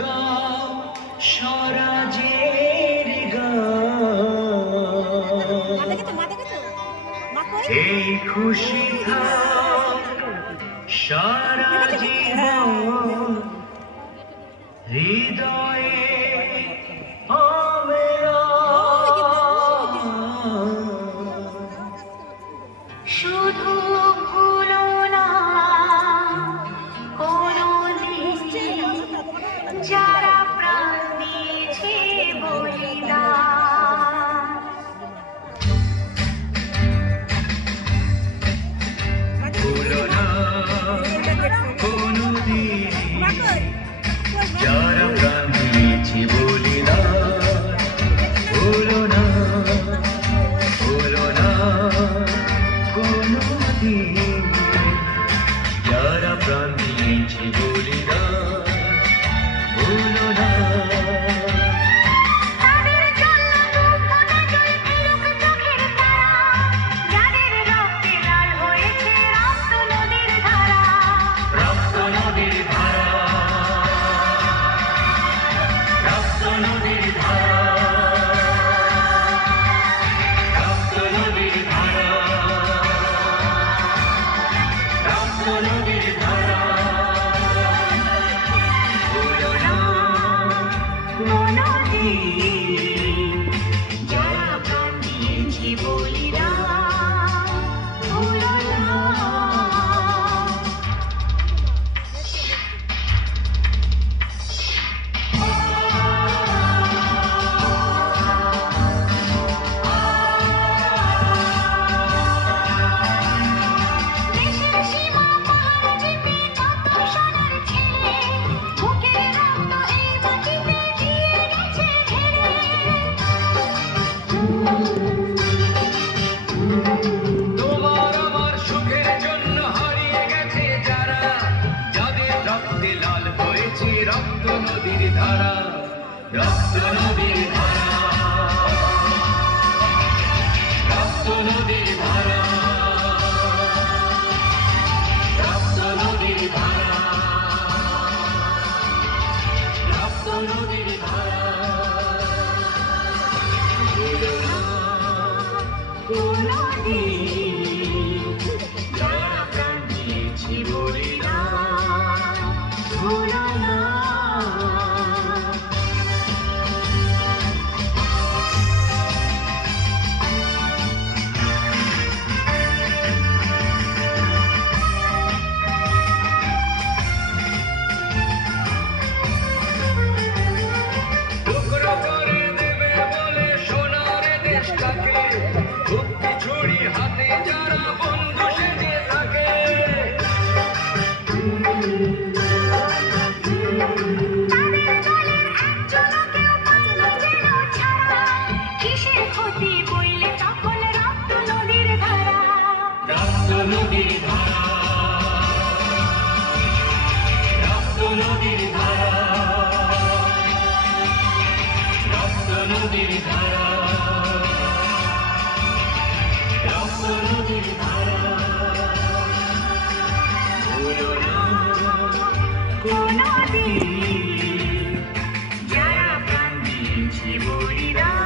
গাও স্বরাজের গান, এই খুশি থাক সারা জীবন হৃদয়ে শুধু ভুলো না কোনদিন যারা প্রাণ দিয়েছে বলিদান। ভুলো না কোনদিন যারা প্রাণ দিয়েছে বলিদান। ভুলো না কোনদিন যারা প্রাণ দিয়েছে বলিদান। ভুলো না তাদের জন্য দুঃখটা জয় ফেলুক চোখের তারা, যাদের রক্তে লাল হয়েছে রক্ত নদীর ধারা। রক্ত নদীর ধারা, রক্ত নদীর ধারা, রক্ত নদীর ধারা, রক্ত নদীর ধারা। ভুলো না কোনদিন যারা প্রাণ দিয়েছে বলিদান। ভুলো না। দেশের সীমা পাহাড় চিপে কত সোনার ছেলে, বুকের রক্ত এই মাটিতে দিয়ে গেছে ঢেলে। তোমার আমার সুখের জন্য হারিয়ে গেছে যারা, যাদের রক্তে লাল হয়েছে রক্ত নদীর ধারা। রক্ত নদীর ধারা, রক্ত নদীর ধারা, রক্ত নদীর ধারা, রক্ত নদীর ধারা। ভুলো না কোনদিন যারা প্রাণ দিয়েছে বলিদান। ভুলো না। টুকরো করে দেবে বলে সোনার দেশটাকে, ভক্তি ছুরি হাতে যারা বন্ধু সেজে থাকে। তাদের দলের একজনও কেউ বাঁচলো যেন ছাড়া, কিসের ক্ষতি বইলে তখন রক্ত নদীর ধারা। রক্ত নদীর ধারা, রক্ত নদীর ধারা, রক্ত নদীর ধারা, রক্ত নদীর ধারা। ভুলো না কোনদিন যারা প্রাণ দিয়েছে বলিদান।